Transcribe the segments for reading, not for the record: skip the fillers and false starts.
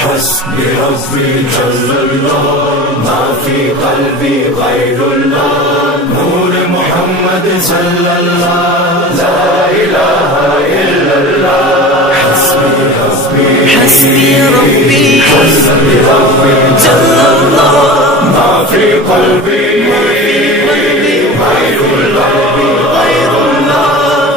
حسبي ربي جل الله ما في قلبي غير الله نور محمد صلى الله لا إله إلا الله حسبي ربي حسبي ربي حسبي ربي جل الله ما في قلبي غير الله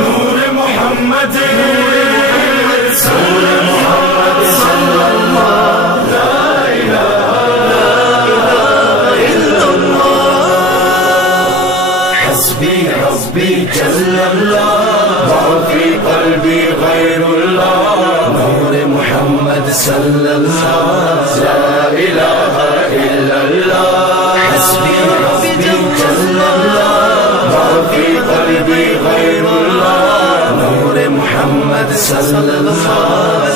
نور محمد صلى ربي جل الله ما في قلبي غير الله نور محمد صلى الله لا إله إلا الله حسبي ربي جل الله ما في قلبي غير الله نور محمد صلى الله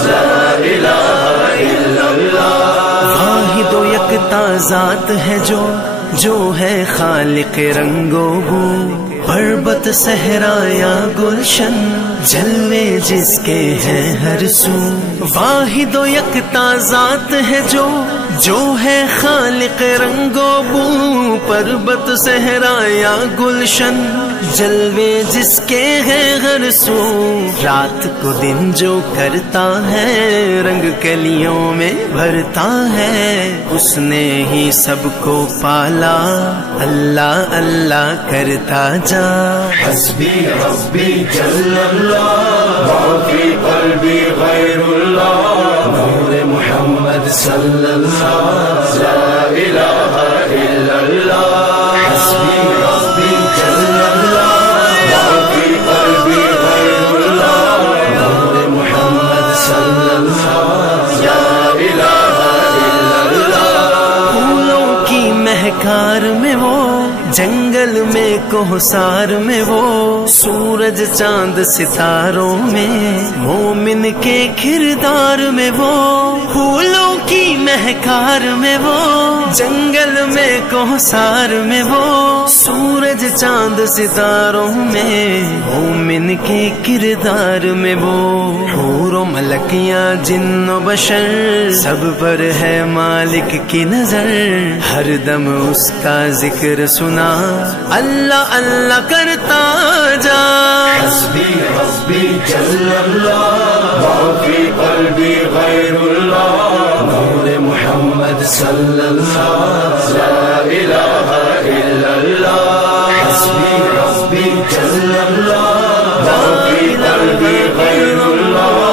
لا إله إلا الله واحد و یکتا ذات ہے جو ہے خالق رنگو بو، پربت صحرا یا گلشن جلوے جس کے ہیں ہر سو۔ واحد و یکتا ذات ہے جو ہے خالق رنگو بو، پربت صحرا یا گلشن جلوے جس کے ہیں ہر سو۔ رات کو دن جو کرتا ہے رنگ کلیوں میں بھرتا ہے، اس نے ہی سب کو پالا اللہ اللہ کرتا جا۔ حسبي ربي جل الله ما في قلبي غير الله نور محمد صلى الله لا إله إلا الله حسبي ربي جل الله ما في قلبي غير الله نور محمد صلى الله لا إله إلا الله پھولوں کی مہکار میں وہ، جنگل میں کوہسار میں وہ، سورج چاند ستاروں میں مومن کے کردار میں وہ۔ پھولوں کی مہکار میں وہ، جنگل میں کوہسار میں وہ، سورج چاند ستاروں میں مومن کے کردار میں وہ۔ حور و ملکیاں جن و بشر سب پر ہے مالک کی نظر، ہر دم اس کا ذکر سنا اللہ اللہ کرتا جا۔ حسبي ربي جل الله ما في قلبي غير الله نور محمد صلى الله لا إله إلا الله حسبي ربي جل الله ما في قلبي غير الله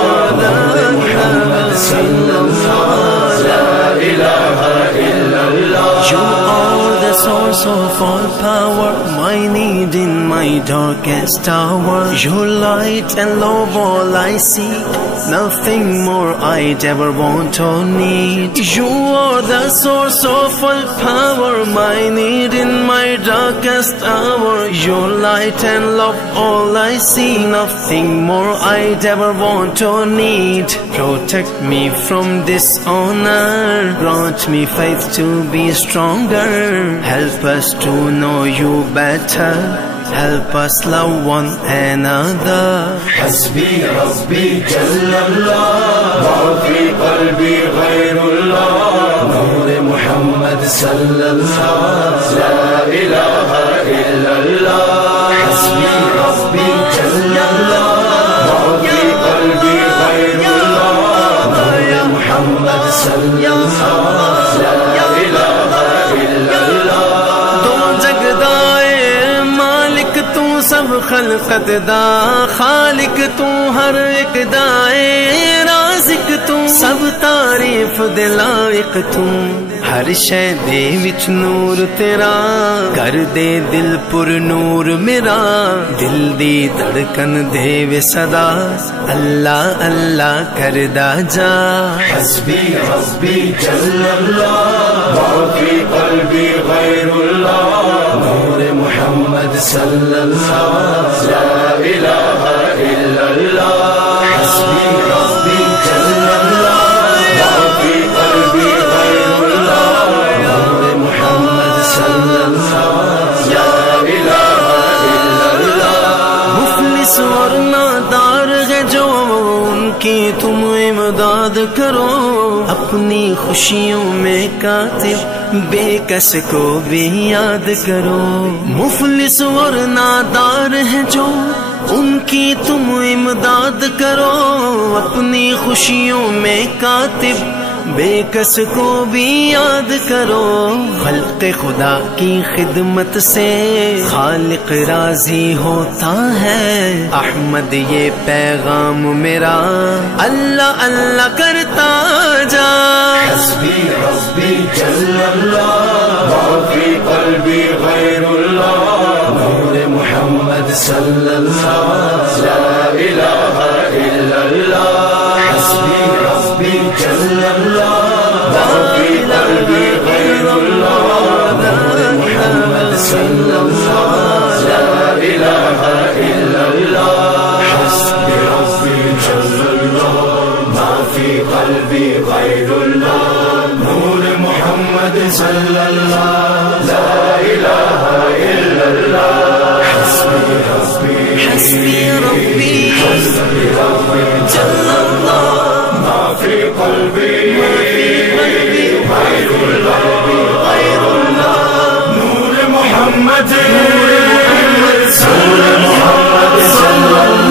نور محمد صلى الله لا إله إلا الله You are the source of all power, my need in my darkest hour. Your light and love all I seek, nothing more I'd ever want or need. You are the source of all power, my need in my darkest hour. Your light and love all I see, nothing more I'd ever want or need. Protect me from dishonor, grant me faith to be stronger. Help us to know you better, help us love one another. حسبي ربي جل الله ما في قلبي غير الله نور محمد صلى الله لا إله إلا الله حسبي ربي جل الله ما في قلبي غير الله نور محمد صلى الله لا إله إلا الله دو جگدائے مالک تو سب خلقت دا، خالق تو ہر ایک دائے، رازق تو سب تعریف دے لائق تو، ہر شے دے وچ نور تیرا کر دے دل پر نور میرا دل دی دھڑکن دے وے صدا اللہ اللہ کردا جا حسبی ربی جل اللہ ما فی قلبی غیر اللہ نور محمد صلی اللہ لا الہ الا اللہ حسبی ربی جل اللہ ما فی قلبی غیر اللہ نور محمد صلی اللہ لا الہ الا اللہ مفلس اور نادار ہے جو ان کی تم امداد کرو اپنی خوشیوں میں کاتب بے کس کو بھی یاد کرو مفلس اور نادار ہے جو ان کی تم امداد کرو اپنی خوشیوں میں کاتب بے کس کو بھی یاد کرو خلق خدا کی خدمت سے خالق راضی ہوتا ہے احمد یہ پیغام میرا اللہ اللہ کرتا جا حسبی ربی جل اللہ ما فی قلبی غیر اللہ نور محمد صلی اللہ لا الہ الا اللہ حسبی ربی جل اللہ ما فی قلبی غیر اللہ نور محمد صلی اللہ لا الہ الا اللہ حسبی ربی جل اللہ ما فی قلبی غیر اللہ نور محمد صلی اللہ لا الہ الا اللہ حسبی ربی جل اللہ ما فی قلبی غیر اللہ نور محمد صلی اللہ